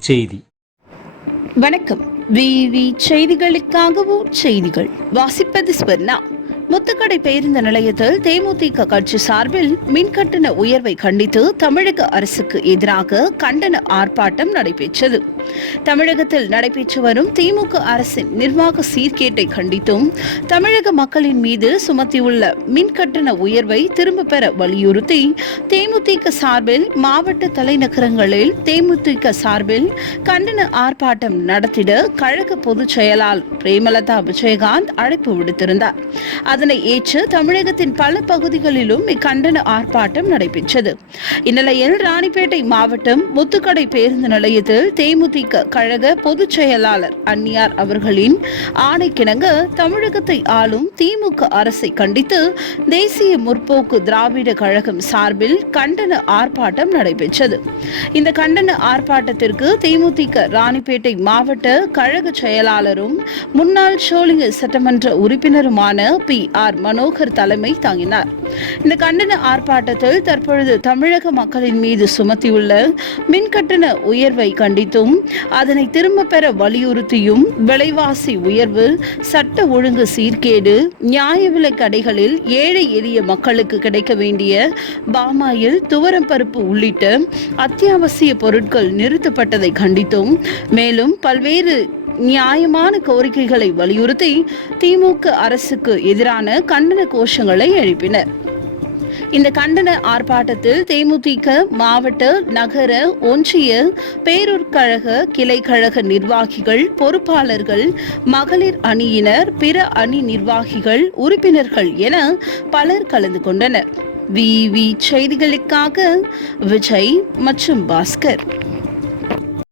செய்தி. வணக்கம். விவி செய்திகளுக்காகவும் செய்திகள். வாசிப்பது ஸ்வர்ணா. முத்துக்கடை பேருந்து நிலையத்தில் தேமுதிக கட்சி சார்பில் மின்கட்டண உயர்வை கண்டித்து தமிழக அரசுக்கு எதிராக கண்டன ஆர்ப்பாட்டம் நடைபெற்றது. தமிழகத்தில் நடைபெற்று வரும் திமுக அரசின் நிர்வாக சீர்கேட்டை கண்டித்தும் தமிழக மக்களின் மீது சுமத்தியுள்ள மின்கட்டண உயர்வை திரும்ப பெற வலியுறுத்தி தேமுதிக சார்பில் மாவட்ட தலைநகரங்களில் தேமுதிக சார்பில் கண்டன ஆர்ப்பாட்டம் நடத்திட கழக பொதுச் செயலாளர் பிரேமலதா விஜயகாந்த் அழைப்பு விடுத்திருந்தார். அதனை ஏற்று தமிழகத்தின் பல பகுதிகளிலும் இக்கண்டன ஆர்ப்பாட்டம் நடைபெற்றது. இந்நிலையில் ராணிப்பேட்டை மாவட்டம் முத்துக்கடை பேருந்து நிலையத்தில் தேமுதிக கழக பொதுச் செயலாளர் அன்னியார் அவர்களின் ஆணைக்கிணங்க தமிழகத்தை ஆளும் திமுக அரசை கண்டித்து தேசிய முற்போக்கு திராவிட கழகம் சார்பில் கண்டன ஆர்ப்பாட்டம் நடைபெற்றது. இந்த கண்டன ஆர்ப்பாட்டத்திற்கு தேமுதிக ராணிப்பேட்டை மாவட்ட கழக செயலாளரும் முன்னாள் சோழிங்க சட்டமன்ற உறுப்பினருமான பி. ஆர். மனோகர் தலைமை தாங்கினார். இந்த கண்டன ஆர்ப்பாட்டத்தில் தற்பொழுது தமிழக மக்களின் மீது சுமத்தியுள்ள மின்கட்டண உயர்வை கண்டித்தும் அதனை திரும்ப பெற வலியுறுத்தியும் விலைவாசி உயர்வு சட்ட ஒழுங்கு சீர்கேடு நியாய விலை கடைகளில் ஏழை எளிய மக்களுக்கு கிடைக்க வேண்டிய பாமாயில் துவரம் பருப்பு உள்ளிட்ட அத்தியாவசிய பொருட்கள் நிறுத்தப்பட்டதை கண்டித்தும். மேலும் பல்வேறு நியாயமான கோரிக்கைகளை வலியுறுத்தி திமுக அரசுக்கு எதிரான கண்டன கோஷங்களை எழுப்பினர். இந்த கண்டன ஆர்ப்பாட்டத்தில் தேமுதிக மாவட்ட நகர ஒன்றிய பேரூர் கழக கிளை கழக நிர்வாகிகள் பொறுப்பாளர்கள் மகளிர் அணியினர் பிற அணி நிர்வாகிகள் உறுப்பினர்கள் என பலர் கலந்து கொண்டனர். விவி செய்திகளுக்காக விஜய் மற்றும் பாஸ்கர்.